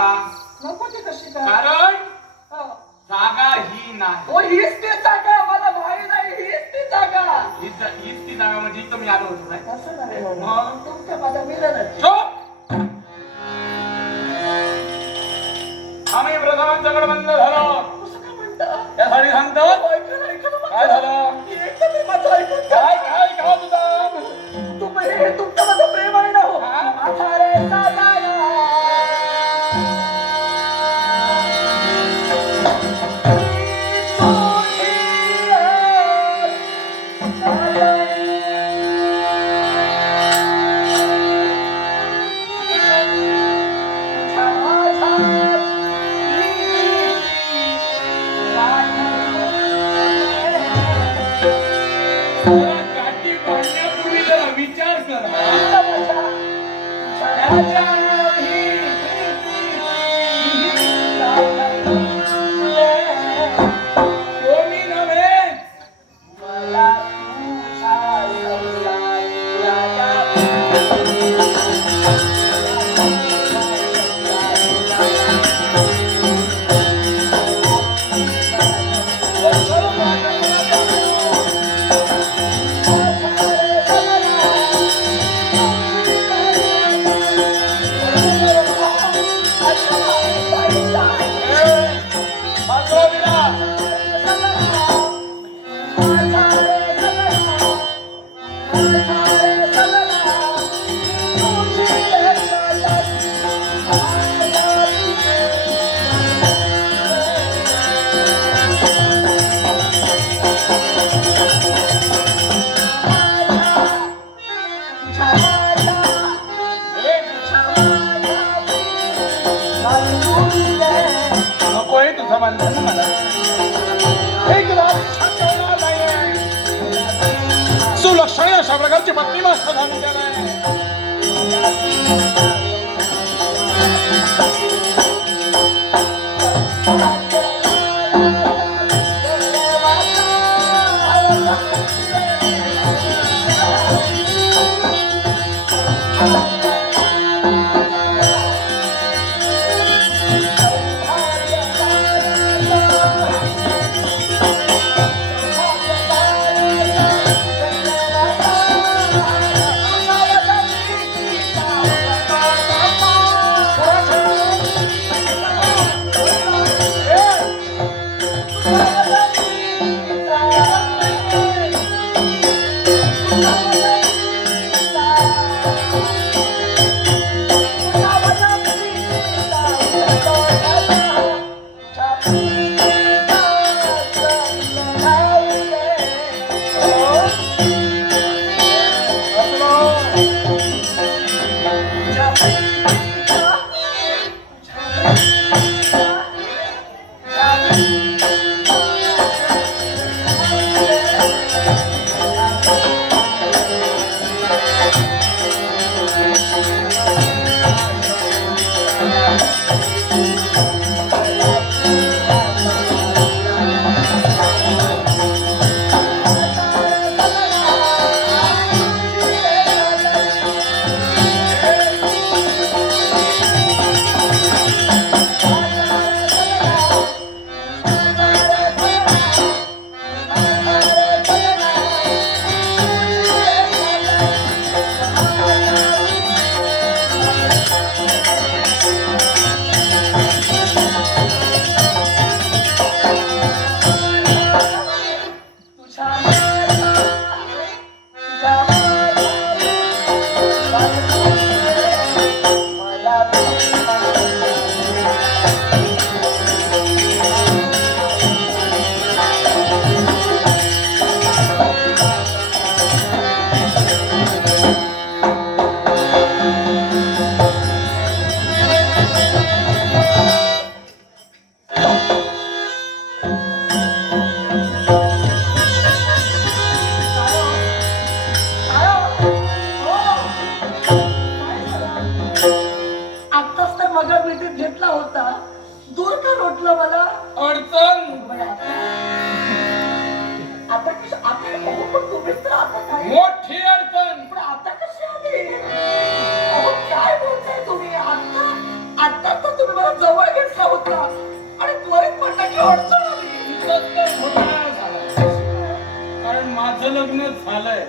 का? नको ती कशी काय कारण हो. जागा ही नाही. ओ हीच ती जागा. मला माहिती नाही हीच ती जागा. हीच हीच ती जागा म्हणजे इथं मी आलो होतो नाही? असं नाही हो. मग? तुमच्या माझ्या मिलनाची. कोणी अशा प्रकारची पत्नी माझा झाली रोटलं मला? अडचण. आता. कशी- आता अहो, पण तुम्हीच तर आता काय मोठी अडचण. पण आता कशी आली? अहो काय बोलताय तुम्ही? आता आता तर तुम्ही मला वाटला आणि त्वरित म्हणलं की अडचण आली. तर घोटाळा. कारण माझं लग्न झालंय.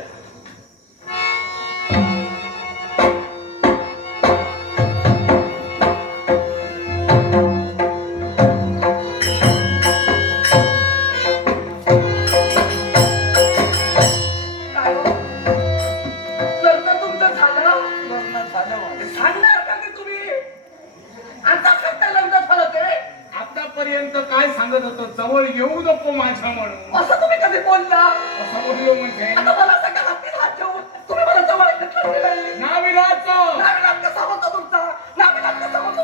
माझ्या म्हणून. असं तुम्ही कधी बोलला? असं बोललो म्हणजे? आता मला सगळं हाती हात ठेवून तुम्ही मला जवळ घेतलं की नाही? नाविलाचं. नाविलात कसा होता तुमचा? नाविलात कसा होता?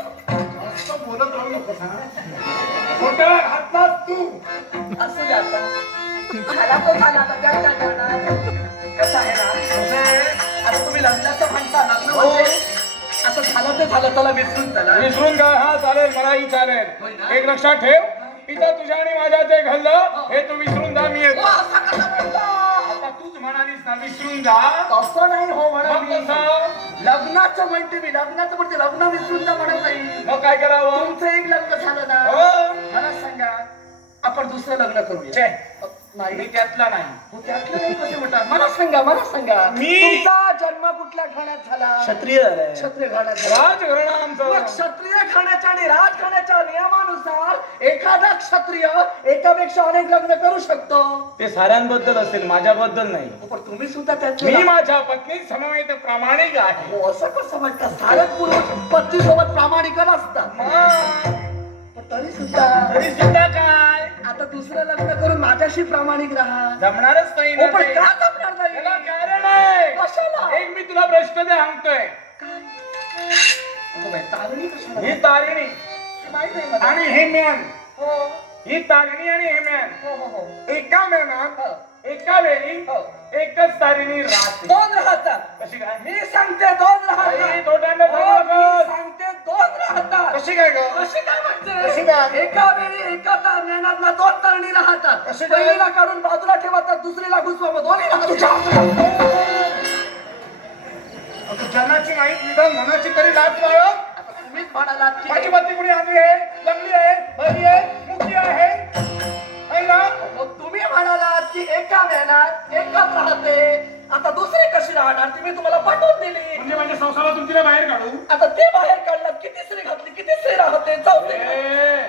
असं बोलत राहू नको खोटं घातलास तू. असू द्या आता. झाला तो झाला आता त्यात काय करणार कसं आहे ना? आता तुम्ही लग्नाचं म्हणता लग्न म्हणजे? आता झालं ते झालं त्याला विसरून चला. विसरून काय? हा चालेल मलाही चालेल. ना? एक लक्षात ठेव. इथं तुझ्या आणि माझ्या जे घडलं हे. तू विसरून जा मी येतो. असं? आता तूच म्हणालीस ना विसरून जा. तसं नाही हो म्हणत मग मी. कसं? लग्नाचं म्हणते मी लग्नाचं म्हणते लग्न विसरून जा म्हणत नाही. मग काय करावं? तुमचं एक लग्न झालं ना. हो. मला सांगा आपण दुसरं लग्न करूया. छे, नाही. मी त्यातला नाही. त्यातलं नाही कसे म्हणतात? मला सांगा मला सांगा. मी- तुमचा जन्म कुठल्या घराण्यात झाला? क्षत्रिय क्षत्रिय घराण्यात झाला. राजघराणा मग आमचं क्षत्रिय खाण्याच्या आणि राजखाण्याच्या नियमानुसार एखादा क्षत्रिय एकापेक्षा अनेक लग्न करू शकतो. ते साऱ्यांबद्दल असेल माझ्याबद्दल नाही. हो, पण तुम्ही सुद्धा त्यात मी माझ्या पत्नी समवेत प्रामाणिक आहे. हो असं कसं वाटतं सारच पुरुष पत्नी सोबत प्रामाणिक असतात. मग, पण तरी सुद्धा तरी सुद्धा काय? आता दुसरं लग्न करून माझ्याशी प्रामाणिक राहा जमणारच नाही हो पण ते. का जमणार नाही कारण आहे कशाला एक मी तुला प्रश्न दे सांगतोय काय? अगं बाई, तारणी कशाला? ही तारिणी ते माहीत नाही मला. आणि हे मॅन हो, ही तारिणी आणि हे मॅन हो, हो, हो. एका मॅनात हो. एका वेळी हो. एकच तारिणी राहते कशी काय मी सांगते दोन आई, राहतात तोंडानं हो, सांगू मी नकोस. सांगते दोन राहतात कशी काय ग? कशी काय कशी म्हणजे काय? एका वेळी एका तारण्याला दोन तरणी राहतात. कशी काय? पहिलीला काढून बाजूला ठेवतात दुसरीला घुसवा मग दोन्ही राहतात. जनाची नाही निदान मनाची तरी लाज बाळग तुम्हीच म्हणालात की माझी बत्ती कुणी आणली आहे? लंगली आहे भरी आहे मुखी आहे. है ना? मग तुम्ही म्हणालात की एका मेहनात एकच राहते. आता दुसरी कशी राहणार? ती मी तुम्हाला पाठवून दिली. म्हणजे माझ्या संसारातून तिला बाहेर काढू? आता ते बाहेर काढलात की तिसरी घातली की तिसरी राहते. चौथी ए,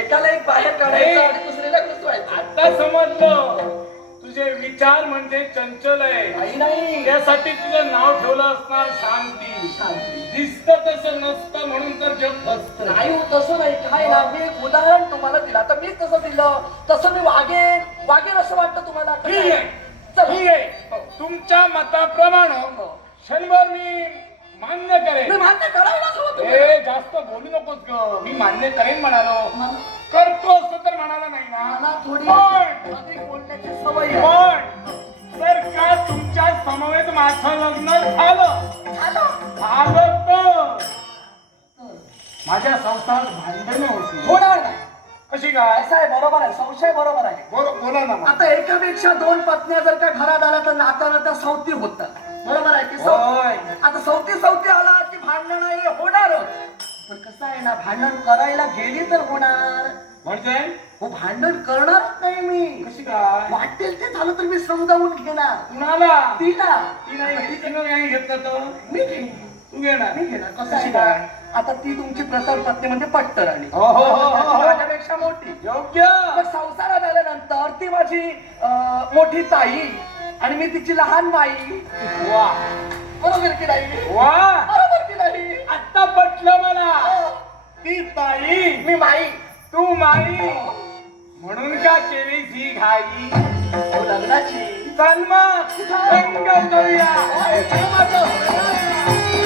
एकाला एक बाहेर काढायचं नाही. आणि दुसरीला घुसवायचं आता समजलं. तुझे विचार म्हणजे चंचल आहे. काही नाही. त्यासाठी तुझं नाव ठेवलं असणार शांती. शांती. दिसत तसं नसतं म्हणून तर जग फसत नाही हो तसं नाही. काय ना मी एक उदाहरण तुम्हाला दिलं. आता मी तसं दिलं? तसं मी वागेन. वागेन असं वाटतं तुम्हाला? ठीक आहे. ठीक आहे. तुमच्या मताप्रमाणे हो. क्षणभर मी मान्य मी करेन मान्य करायलाच. ए जास्त बोलू नकोस ग. मी मान्य करेन म्हणालो. करतो असं तर म्हणाला नाही ना. थोडी पण अधिक बोलण्याची सवय आहे. पण जर का तुमच्या समवेत माझं लग्न झालं झालं. झालं तर माझ्या संसारात भांडणं होती होणार नाही. कशी काय असं आहे बरोबर आहे संशय बरोबर आहे. बोल- बोला ना मग. आता एकापेक्षा दोन पत्न्या जर का घरात आल्या तर नाता नाता सवती होतात. बरोबर आहे की सौ- होय. आता सवती सवती आला की भांडण हे होणारच पण कसं आहे ना भांडण करायला गेली तर होणार. म्हणजे? हो भांडण करणारच नाही मी. कशी काय? वाटेल ते झालं तर मी समजावून घेणार. कुणाला? ती नाही तिनं नाही घेतलं तर? मी घेईन. तू घेणार. मी घेणार. कसं कशी आहे ना काय? आता ती तुमची प्रथम पत्नी म्हणजे पट्टराणी. हो, हो, हो, हो. माझ्यापेक्षा मोठी. योग्य. मग संसारात आल्यानंतर ती माझी अं, मोठी ताई आणि मी तिची लहान माई. वा. बरोबर की नाही? वा. बरोबर की नाही? आता पटलं मला. ती ताई. मी माई. तू माई. म्हणून का केलीस ही घाई लग्नाची. चल मग रंग करूया होय, प्रेमाचं